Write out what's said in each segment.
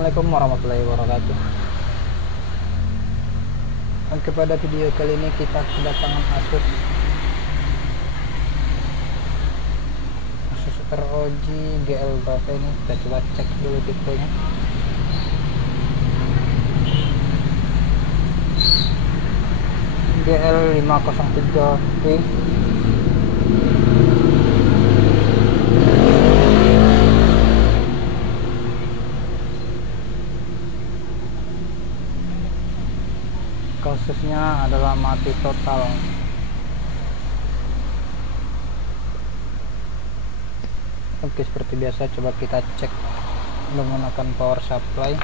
Assalamualaikum warahmatullahi wabarakatuh. Oke, pada video kali ini kita kedatangan Asus ROG GL berapa ini, kita coba cek dulu tipenya. GL503V. Kasusnya adalah mati total. Oke, seperti biasa coba kita cek menggunakan power supply.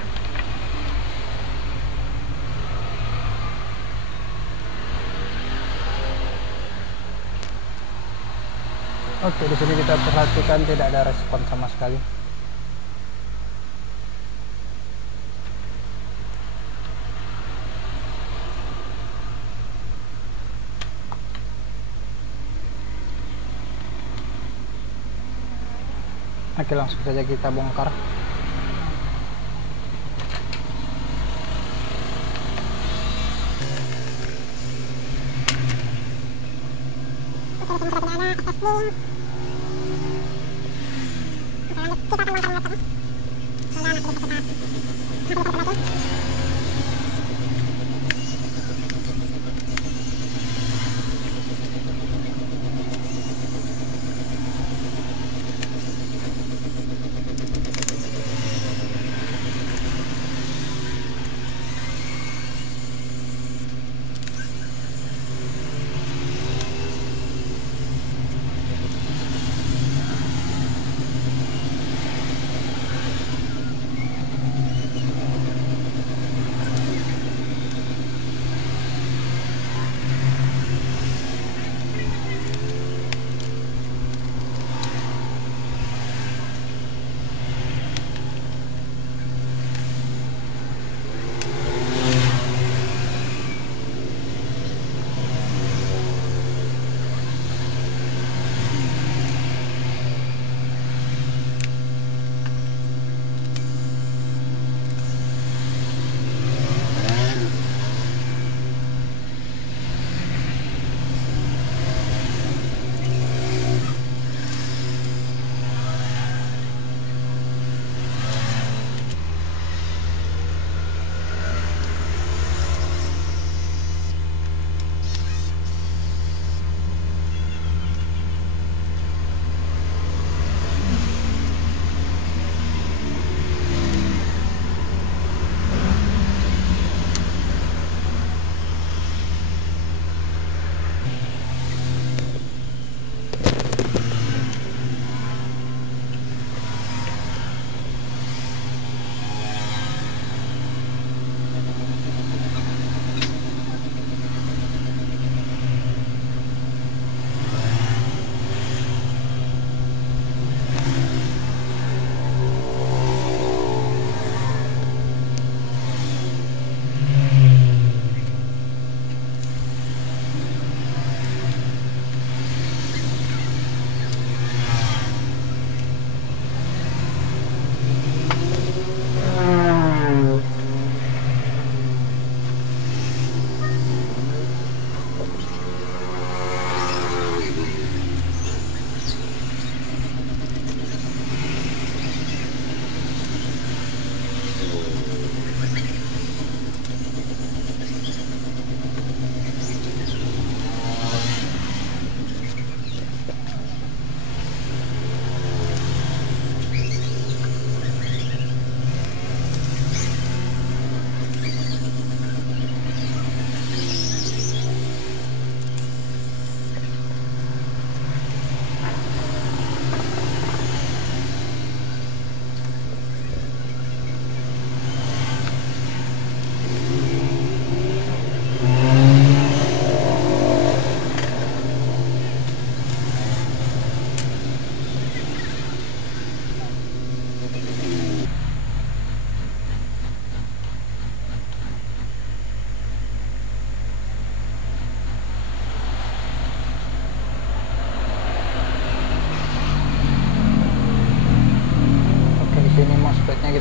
Oke, di sini kita perhatikan tidak ada respon sama sekali. Oke, langsung saja kita bongkar.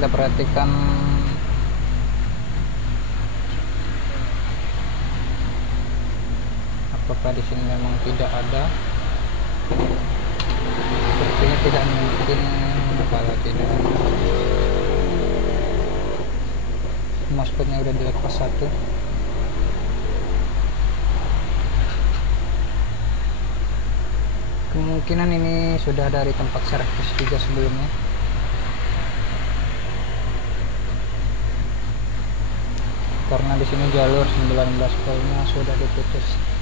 kita perhatikan apakah di sini memang tidak ada? Sepertinya tidak mungkin kalau tidak ada. Mousepad-nya udah dilepas satu. Kemungkinan ini sudah dari tempat servis juga sebelumnya. Karena di sini jalur 19 voltnya sudah diputus.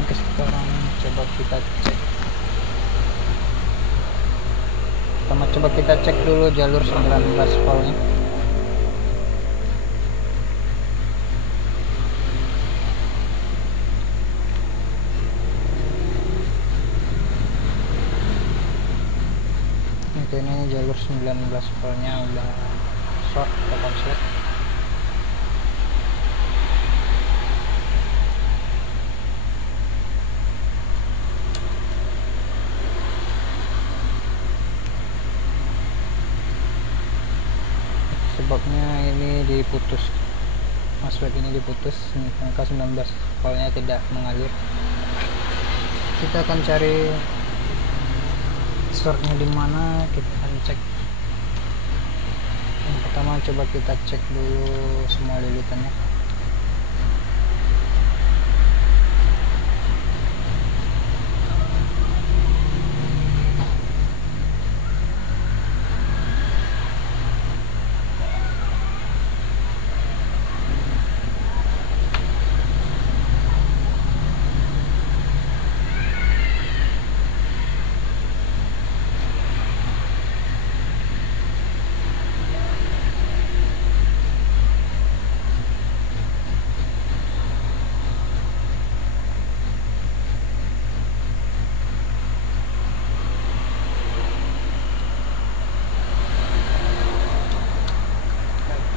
Oke, sekarang coba kita cek. Pertama coba kita cek dulu jalur 19 voltnya. Oke, ini jalur 19 voltnya udah short atau konslet. Sebabnya ini diputus, MOSFET ini diputus, angka 19 voltnya tidak mengalir. Kita akan cari shortnya di mana, kita akan cek. Yang pertama coba kita cek dulu semua lilitannya.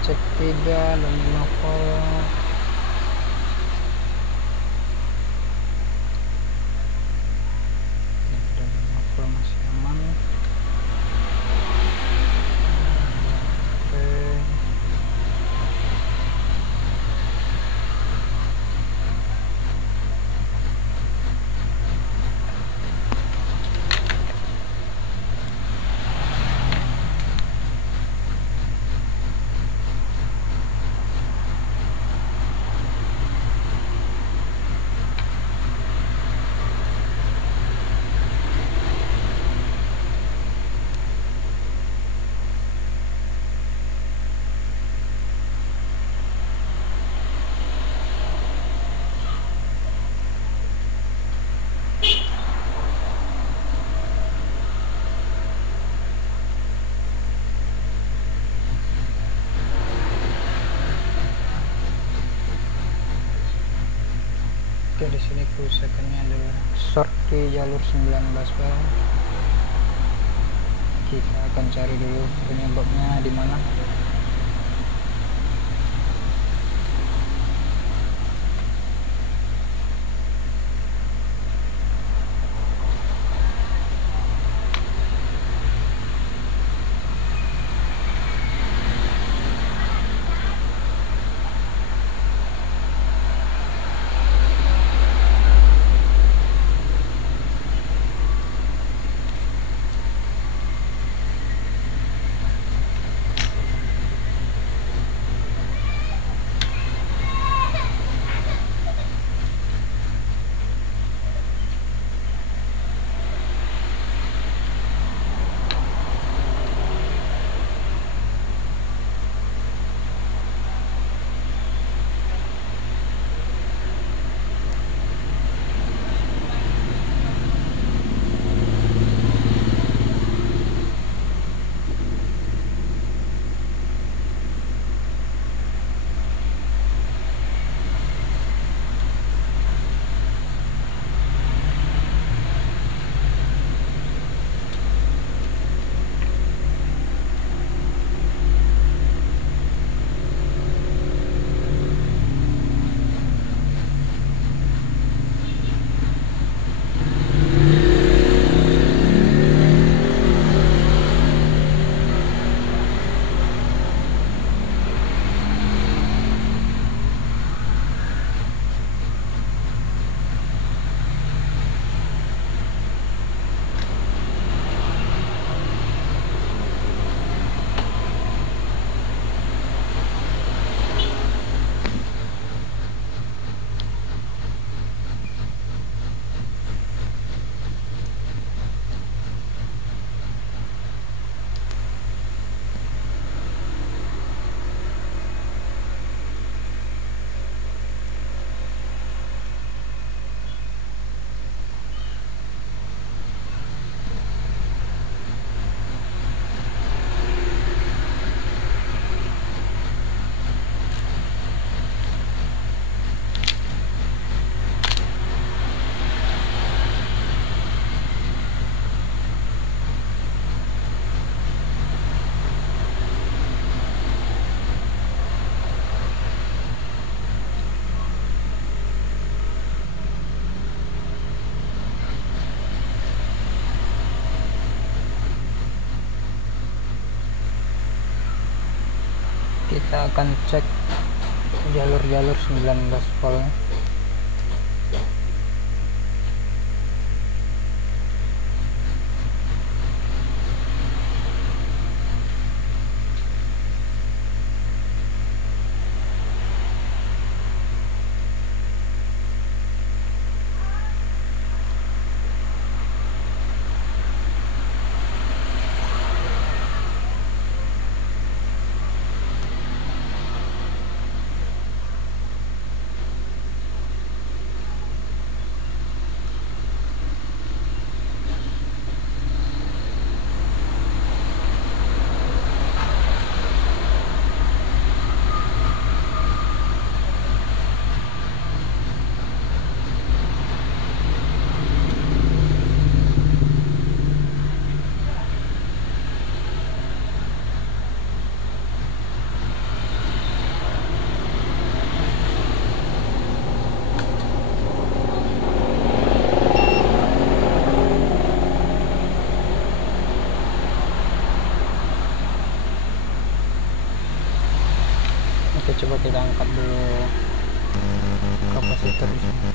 Cek 3 dan 5 volt. Dan 5 volt masih aman. Oke. Oke, di sini kerusakannya adalah short di jalur 19 volt. Kita akan cari dulu penyebabnya di mana. kita akan cek jalur-jalur 19 volt. Oke, coba kita angkat dulu kapasitor di sini.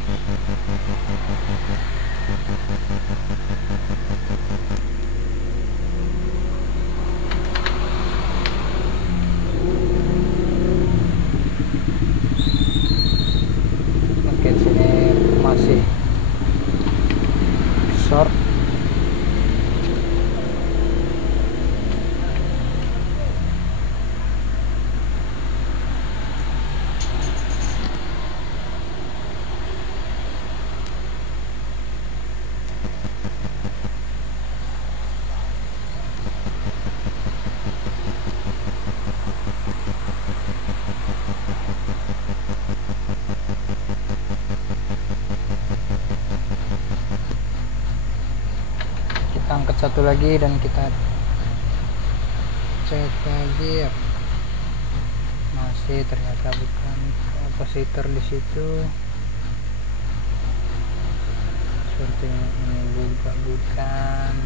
Oke, di sini masih short. Kita angkat satu lagi dan kita cek lagi ya, masih ternyata bukan kapasitor di situ. Sepertinya ini bukan.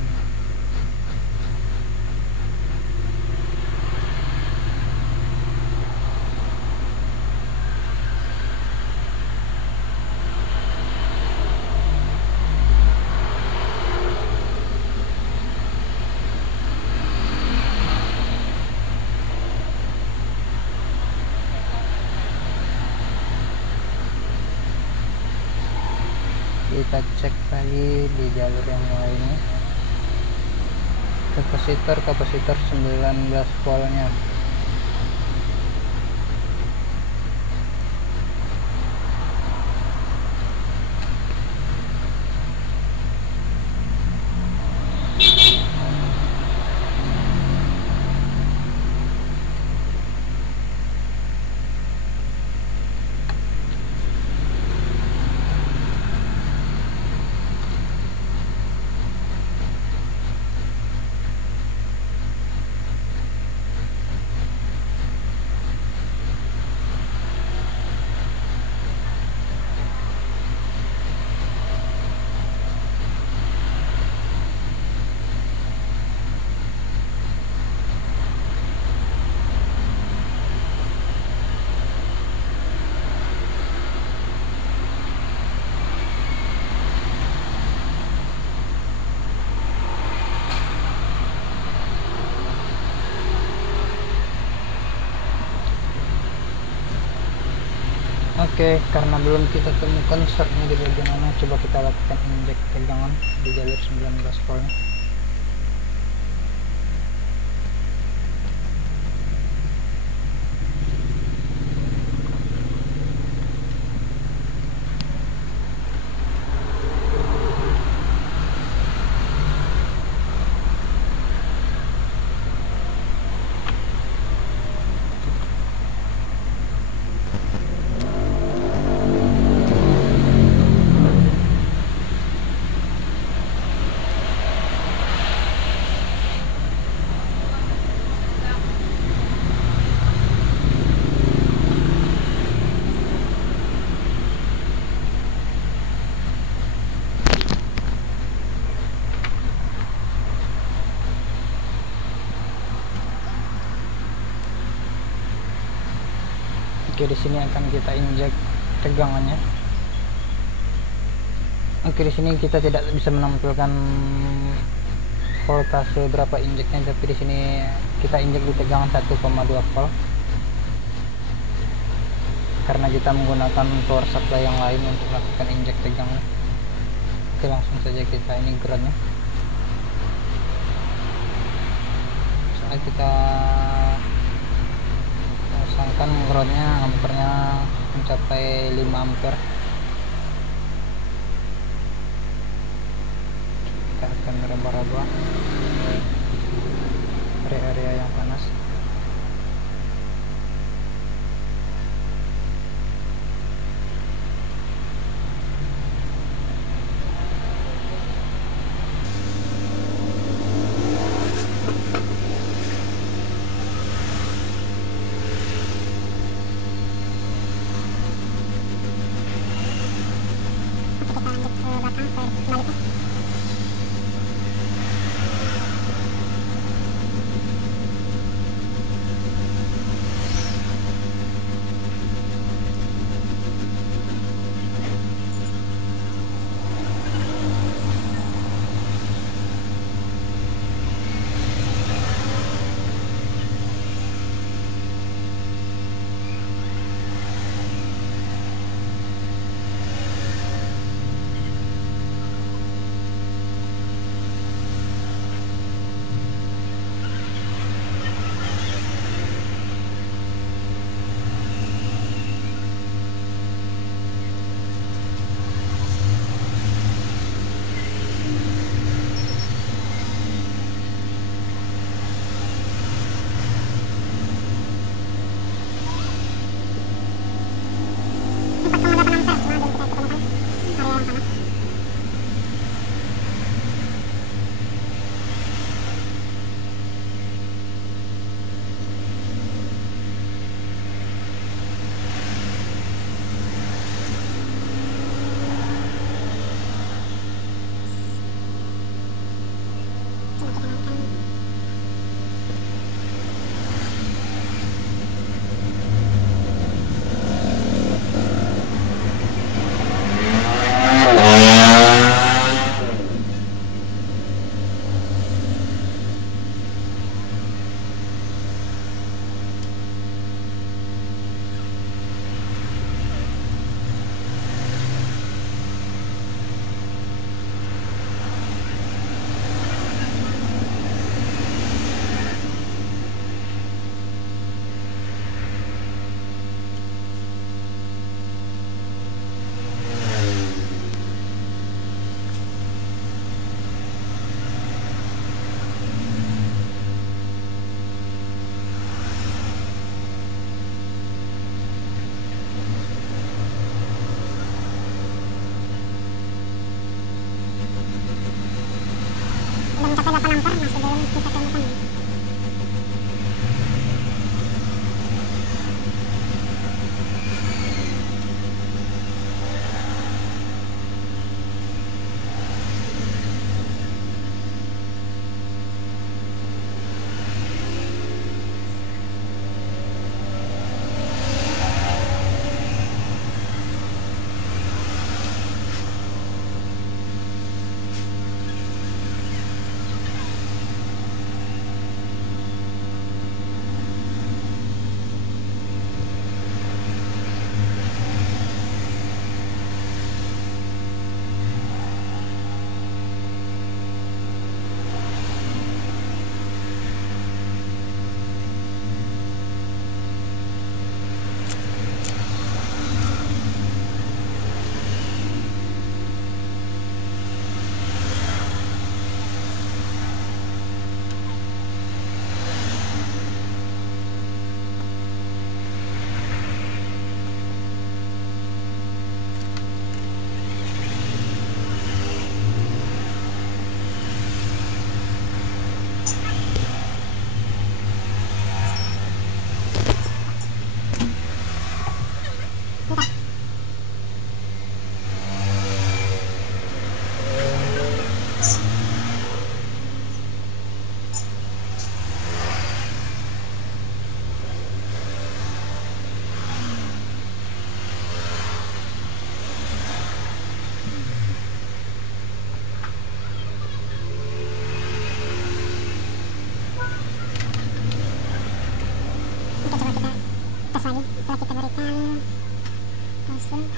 Kita cek lagi di jalur yang lainnya, kapasitor 19 voltnya. Oke, karena belum kita temukan shortnya di bagian mana, coba kita lakukan injek tegangan di jalur 19 volt. Oke, di sini akan kita injek tegangannya. Oke, di sini kita tidak bisa menampilkan voltase berapa injeknya, tapi di sini kita injek di tegangan 1,2 volt karena kita menggunakan power supply yang lain untuk melakukan injek tegangan. Oke, langsung saja kita ini groundnya. Saat kita pasangkan groundnya, ampernya mencapai 5 ampere. Kita akan meraba-raba area-area yang panas. mesin.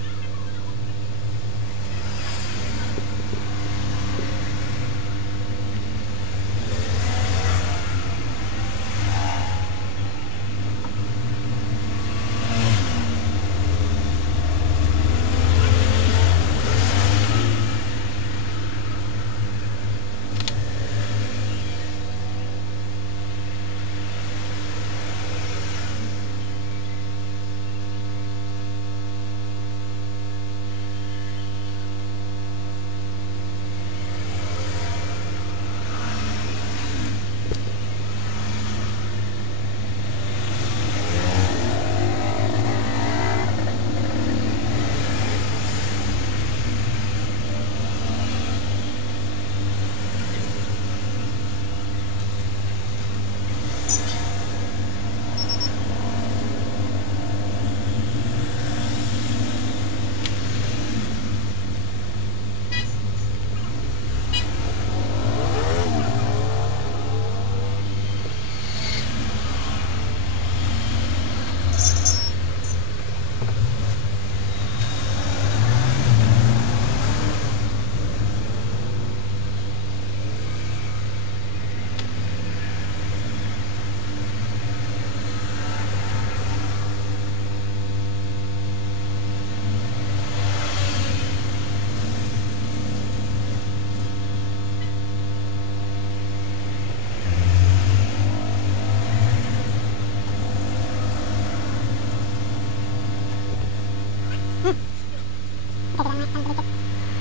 Kita naikkan sedikit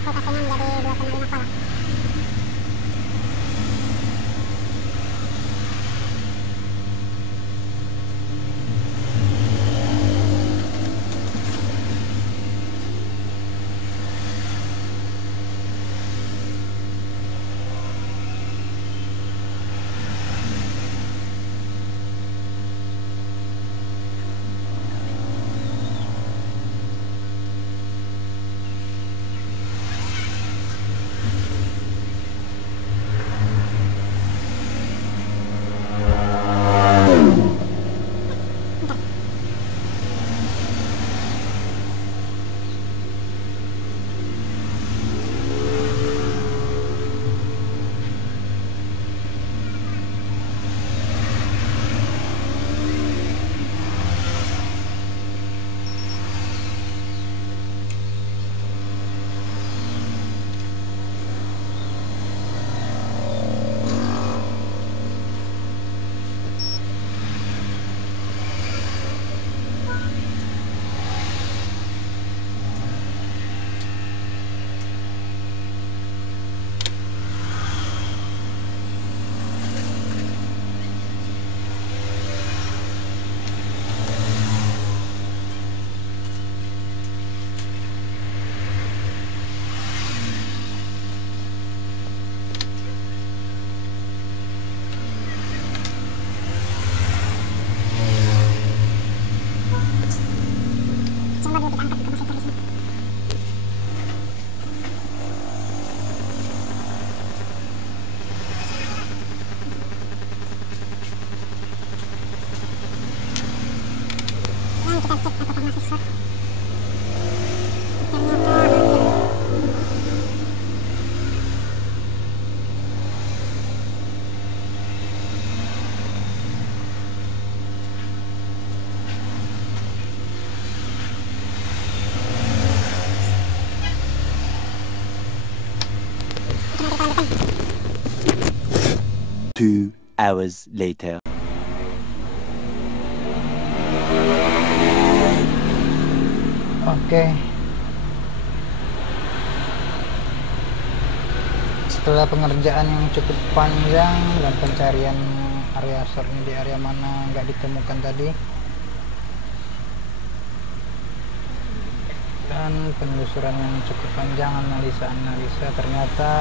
voltasenya menjadi 2,5 volt. Coba dulu kita angkat kapasitor di sini. Dan kita cek apakah masih short. Ternyata masih. Kita lanjutkan. 2 hours later. Oke. Setelah pengerjaan yang cukup panjang dan pencarian area shortnya di area mana nggak ditemukan tadi, dan penelusuran yang cukup panjang, analisa ternyata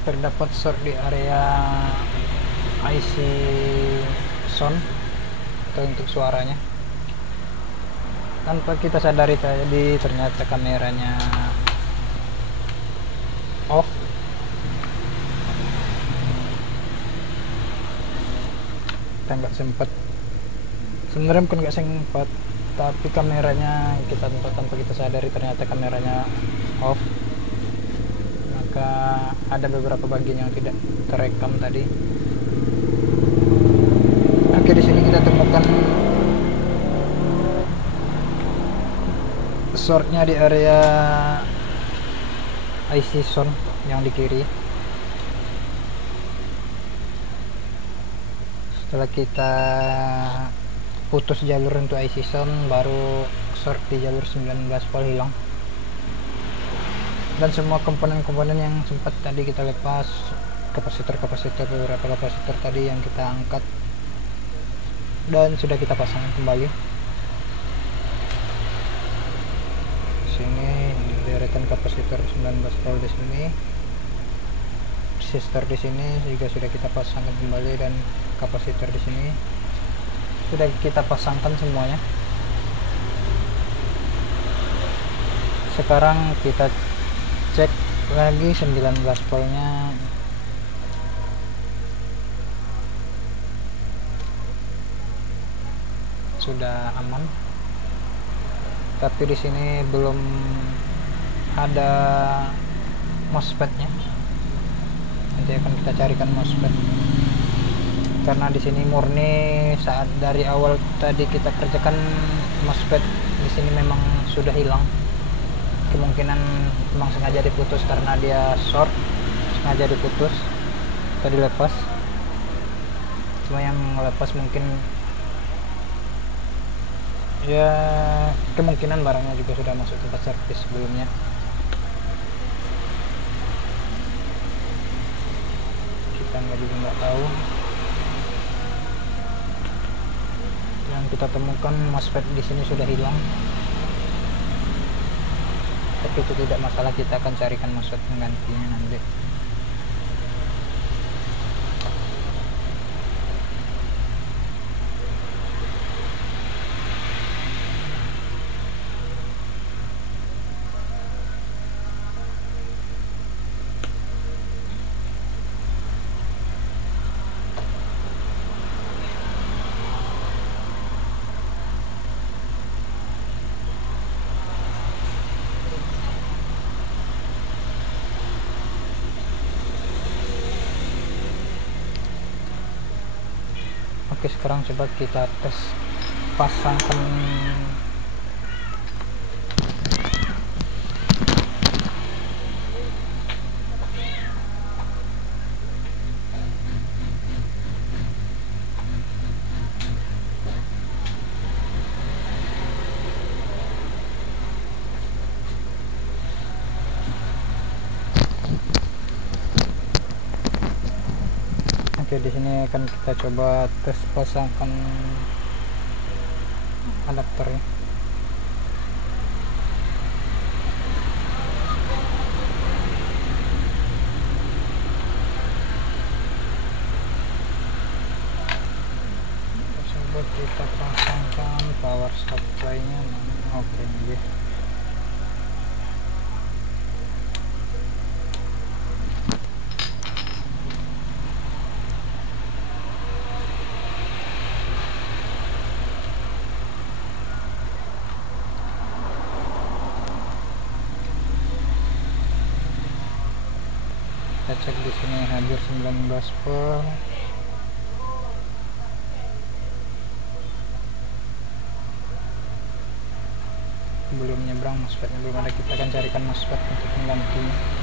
terdapat short di area IC sound atau untuk suaranya. Tanpa kita sadari tadi ternyata kameranya off. Kita nggak sempat, sebenarnya bukan nggak sempat, tapi kameranya kita tanpa kita sadari ternyata kameranya off, maka ada beberapa bagian yang tidak terekam tadi. Oke, di sini kita temukan shortnya di area IC sound yang di kiri. Setelah kita putus jalur untuk IC sound, baru short di jalur 19 volt hilang, dan semua komponen-komponen yang sempat tadi kita lepas, kapasitor beberapa kapasitor tadi yang kita angkat dan sudah kita pasang kembali. Sini deretan kapasitor 19 volt di sini, resistor di sini juga sudah kita pasangkan kembali, dan kapasitor di sini sudah kita pasangkan semuanya. Sekarang kita cek lagi 19 voltnya. Sudah aman, tapi di sini belum ada MOSFET-nya. Nanti akan kita carikan MOSFET, karena di sini murni saat dari awal tadi kita kerjakan MOSFET di sini memang sudah hilang. Kemungkinan memang sengaja diputus karena dia short, sengaja diputus tadi lepas. Cuma yang lepas mungkin ya kemungkinan barangnya juga sudah masuk tempat servis sebelumnya. Kita nggak tahu. Yang kita temukan MOSFET di sini sudah hilang, tapi itu tidak masalah, kita akan carikan MOSFET penggantinya nanti. Oke, sekarang coba kita tes pasangkan Oke, di sini akan kita coba tes pasangkan adapternya. Coba kita pasangkan power supply-nya. Oke, ini dia. Kita cek di sini hadir 19 volt. Belum nyebrang MOSFET-nya, belum ada. Kita akan carikan MOSFET untuk menggantinya.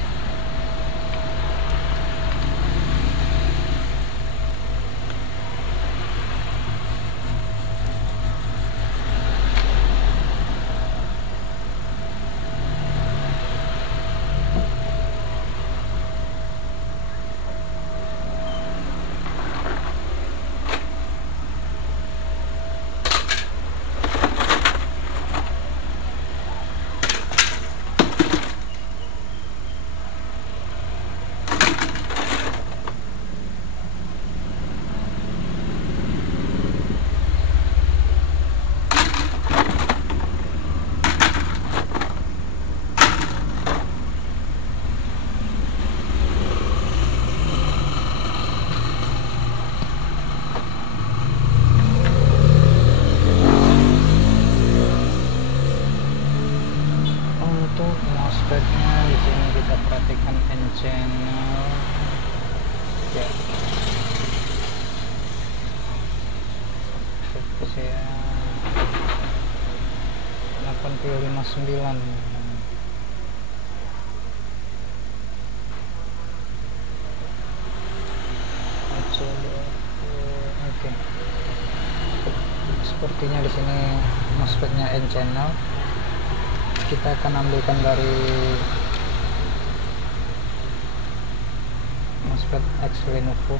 untuk MOSFET-nya di sini kita perhatikan N channel ya, ya 859. Oke, sepertinya di sini MOSFET-nya N channel. Kita akan ambilkan dari MOSFET X Lenovo.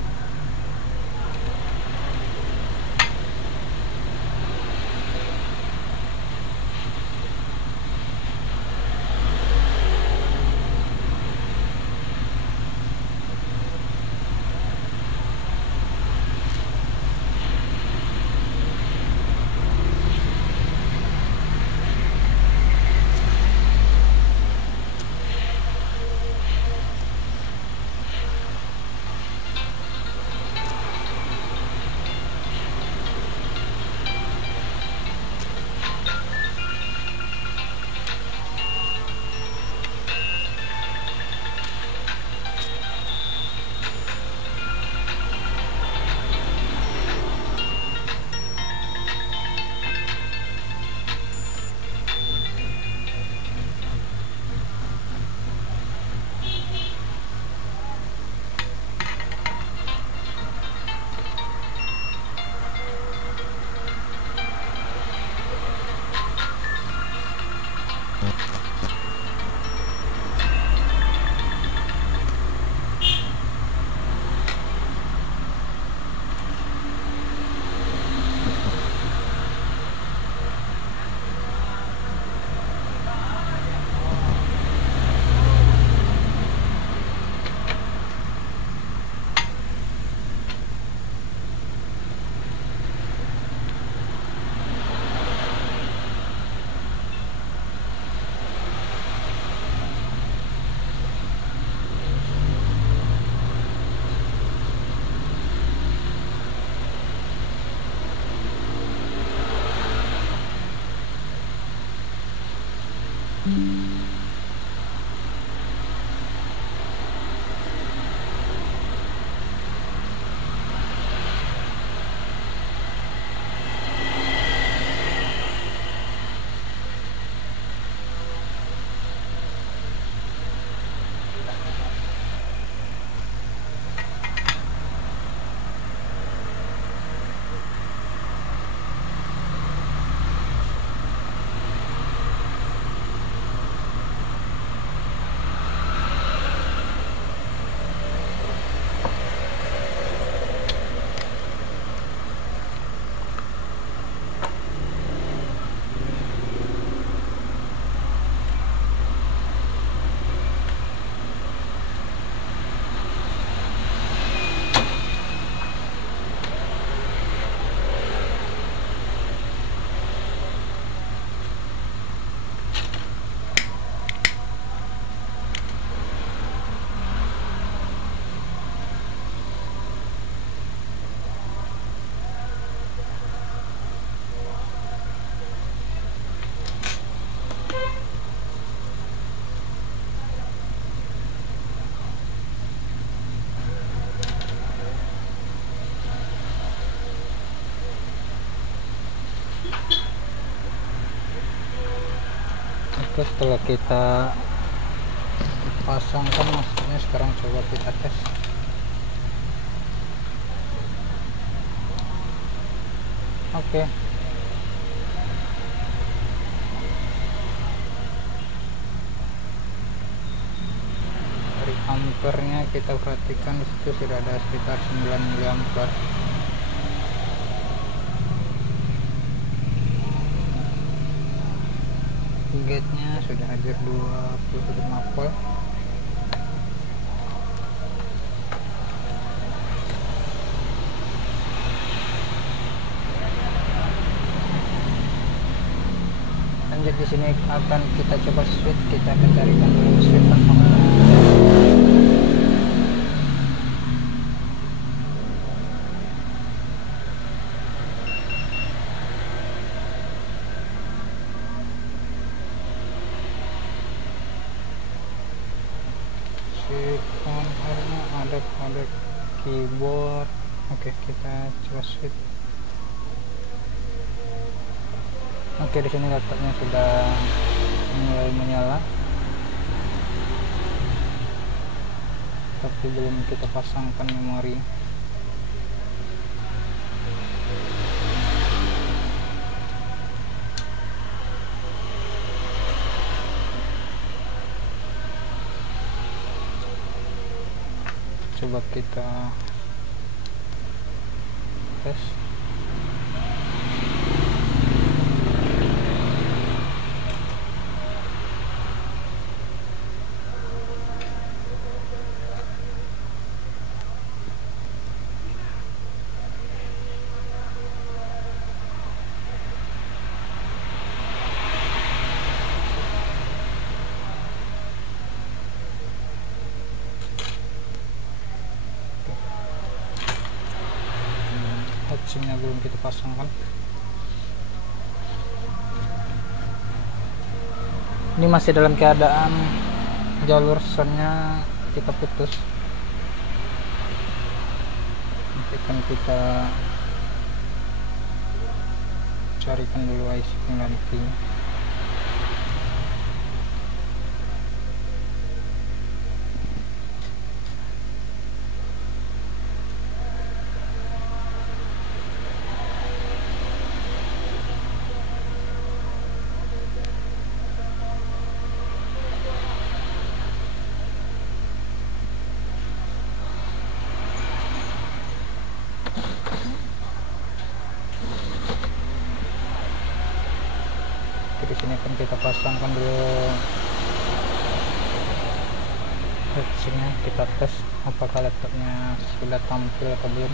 Oke, setelah kita pasangkan maksudnya, sekarang coba kita tes. Oke, dari ampernya kita perhatikan disitu sudah ada sekitar 9 mA. Gate-nya sudah hadir 25 volt. Lanjut, di sini akan kita coba switch, kita akan carikan dulu switch performance. si on airnya ada pada keyboard. Oke, kita coba switch. Oke, di sini laptopnya sudah mulai menyala, tapi belum kita pasangkan memori. Coba kita tes. Heatsinknya belum kita pasangkan. Ini masih dalam keadaan jalur soundnya kita putus. Nanti akan kita carikan dulu IC penggantinya. Di sini akan kita pasangkan dulu heatsinknya, kita tes apakah laptopnya sudah tampil atau belum.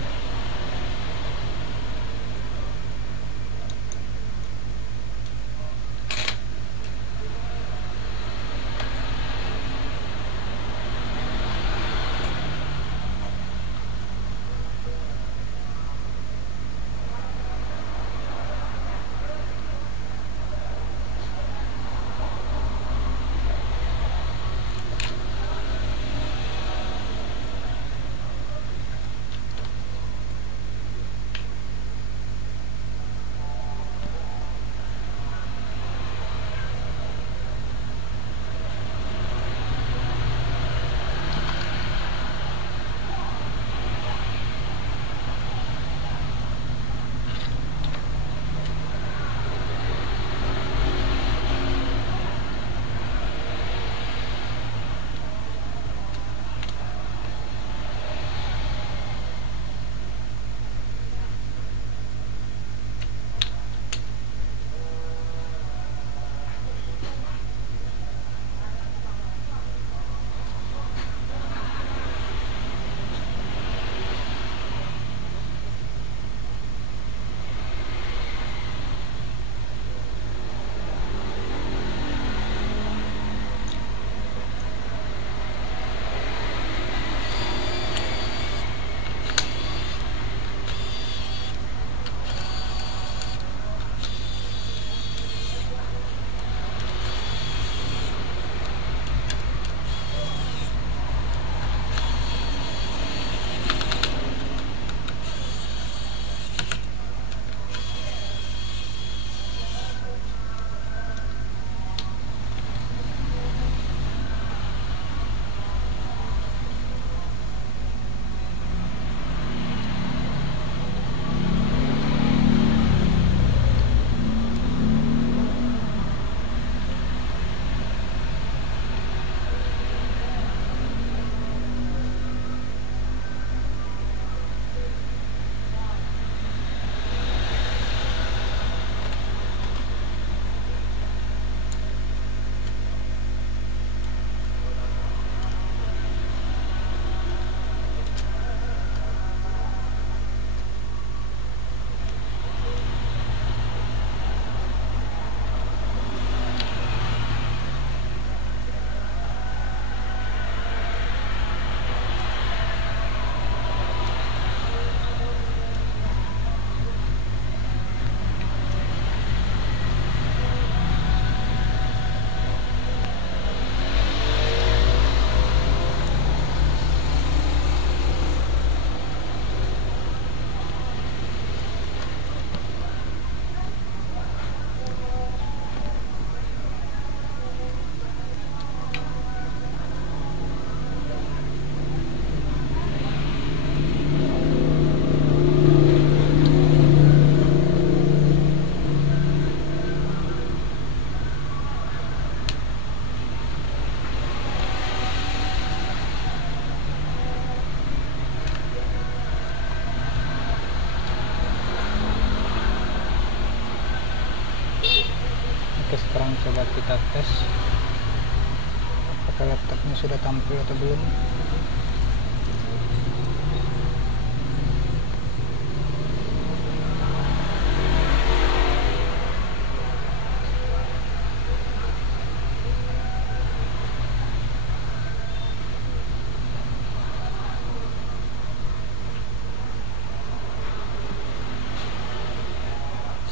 apakah laptopnya sudah tampil atau belum.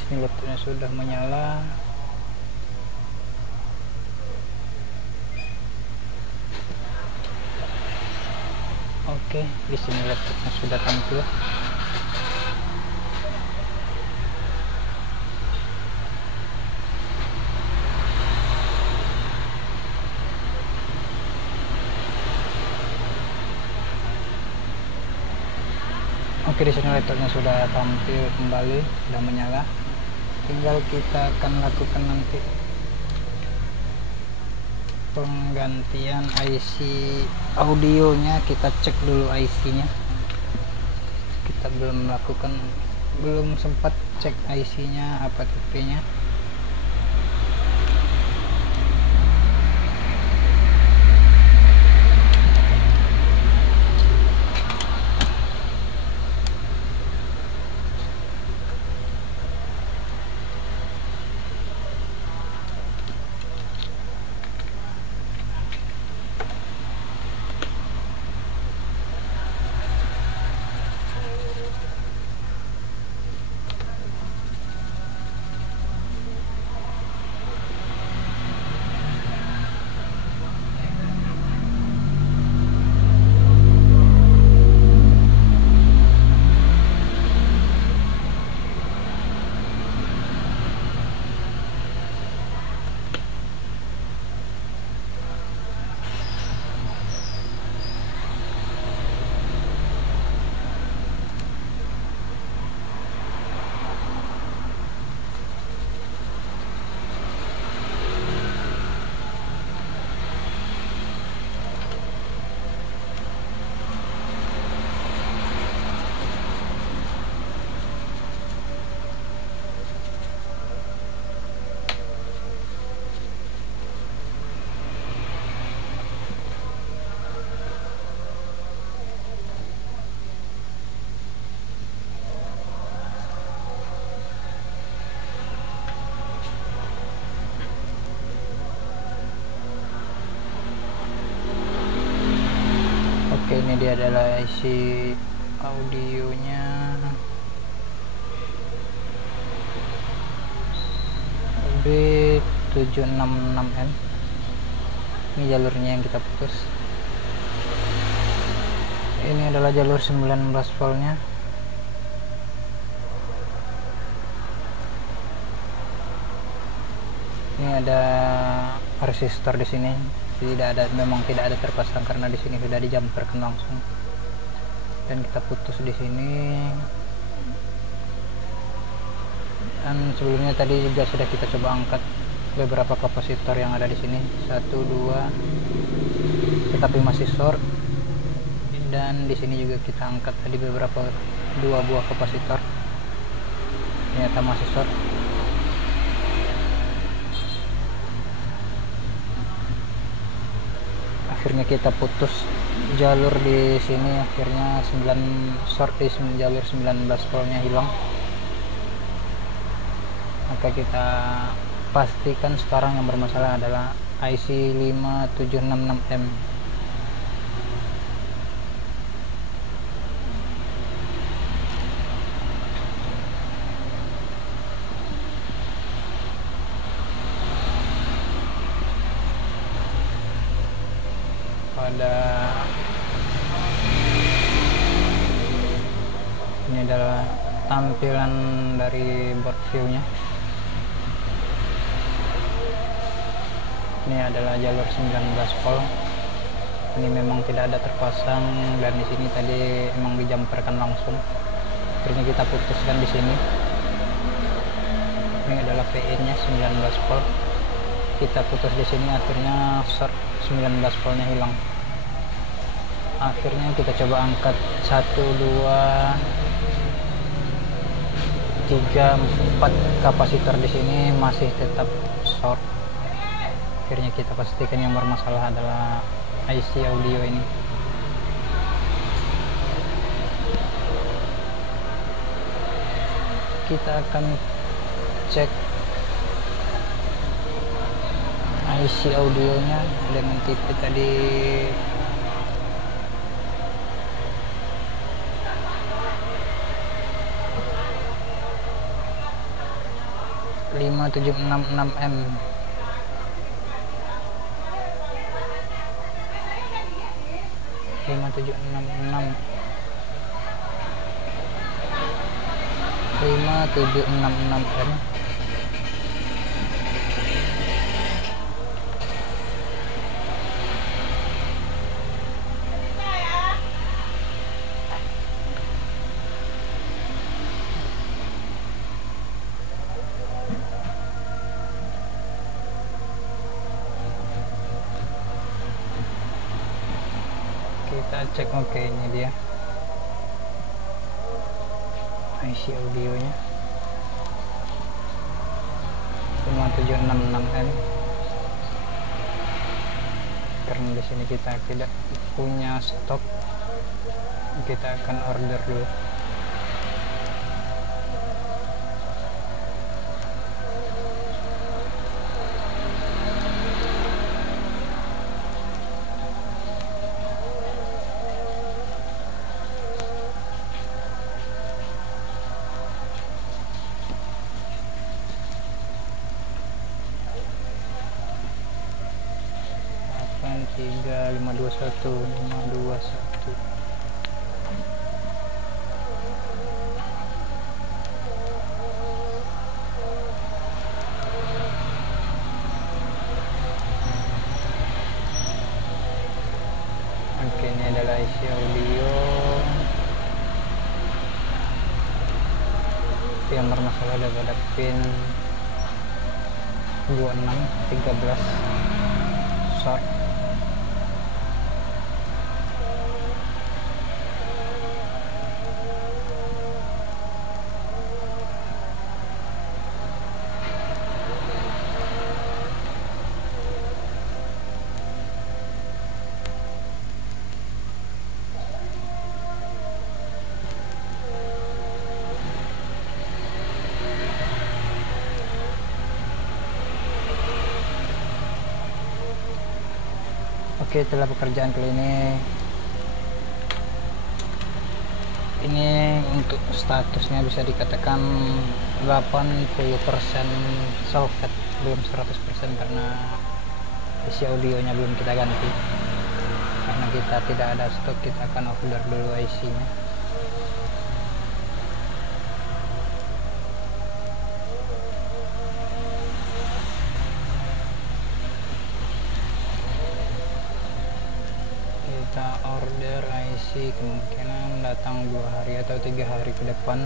Sini laptopnya sudah menyala. Oke, di sini laptopnya sudah tampil. Oke, di sini laptopnya sudah tampil kembali, sudah menyala. Tinggal kita akan lakukan nanti penggantian IC audionya. Kita cek dulu IC-nya. Kita belum sempat cek IC-nya apa tipenya. Oke, ini dia adalah IC audionya. B766M. Ini jalurnya yang kita putus. Ini adalah jalur 19 voltnya. Ini ada resistor di sini. Memang tidak ada terpasang karena di sini sudah dijamperkan langsung. Dan kita putus di sini. Dan sebelumnya tadi juga sudah kita coba angkat beberapa kapasitor yang ada di sini, 1, 2, tetapi masih short. Dan di sini juga kita angkat tadi beberapa 2 buah kapasitor, ternyata masih short. Akhirnya kita putus jalur di sini, akhirnya 9 short di jalur 19 voltnya hilang. Maka kita pastikan sekarang yang bermasalah adalah IC 5766M. Ini adalah tampilan dari board view-nya. Ini adalah jalur 19 volt. Ini memang tidak ada terpasang, dan di sini tadi memang dijamperkan langsung. Akhirnya kita putuskan di sini. Ini adalah VIN-nya 19 volt. Kita putus di sini, akhirnya short 19 voltnya hilang. Akhirnya kita coba angkat 1, 2, 3, 4 kapasitor di sini masih tetap short. akhirnya kita pastikan yang bermasalah adalah IC audio ini. Kita akan cek IC audionya dengan TV tadi. M 5766M. Kita cek, oke, ini dia IC audionya 5766M. Karena di sini kita tidak punya stok, kita akan order dulu. Tiga 521. Oke, ini adalah IC audio yang bermasalah pada pin 2613 short. Oke, setelah pekerjaan kali ini untuk statusnya bisa dikatakan 80% solved, belum 100% karena isi audionya belum kita ganti. Karena kita tidak ada stok, kita akan order dulu IC-nya. Kita order IC, kemungkinan datang 2 hari atau 3 hari ke depan.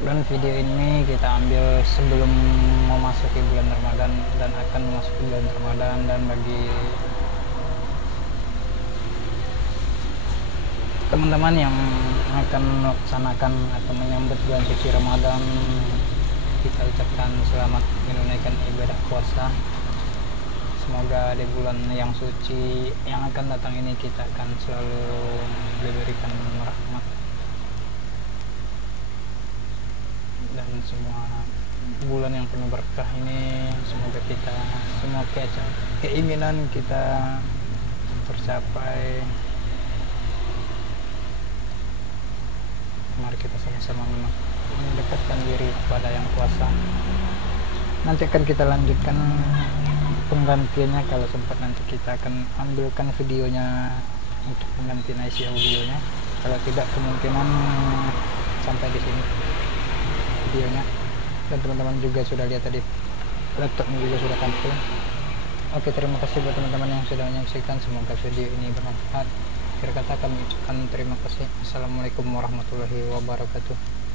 Dan video ini kita ambil sebelum memasuki bulan Ramadan dan akan memasuki bulan Ramadan, dan bagi teman-teman yang akan melaksanakan atau menyambut bulan suci Ramadan, kita ucapkan selamat menunaikan ibadah puasa. Semoga di bulan yang suci yang akan datang ini kita akan selalu diberikan rahmat dan semua bulan yang penuh berkah ini. Semoga kita semua keinginan kita tercapai. Mari kita sama-sama mendekatkan diri kepada yang kuasa. Nanti akan kita lanjutkan penggantiannya kalau sempat, nanti kita akan ambilkan videonya untuk mengganti IC audionya. Kalau tidak, kemungkinan sampai di sini videonya. Dan teman-teman juga sudah lihat tadi laptopnya juga sudah tampil. Oke, terima kasih buat teman-teman yang sudah menyaksikan. Semoga video ini bermanfaat. Akhir kata kami ucapkan terima kasih. Assalamualaikum warahmatullahi wabarakatuh.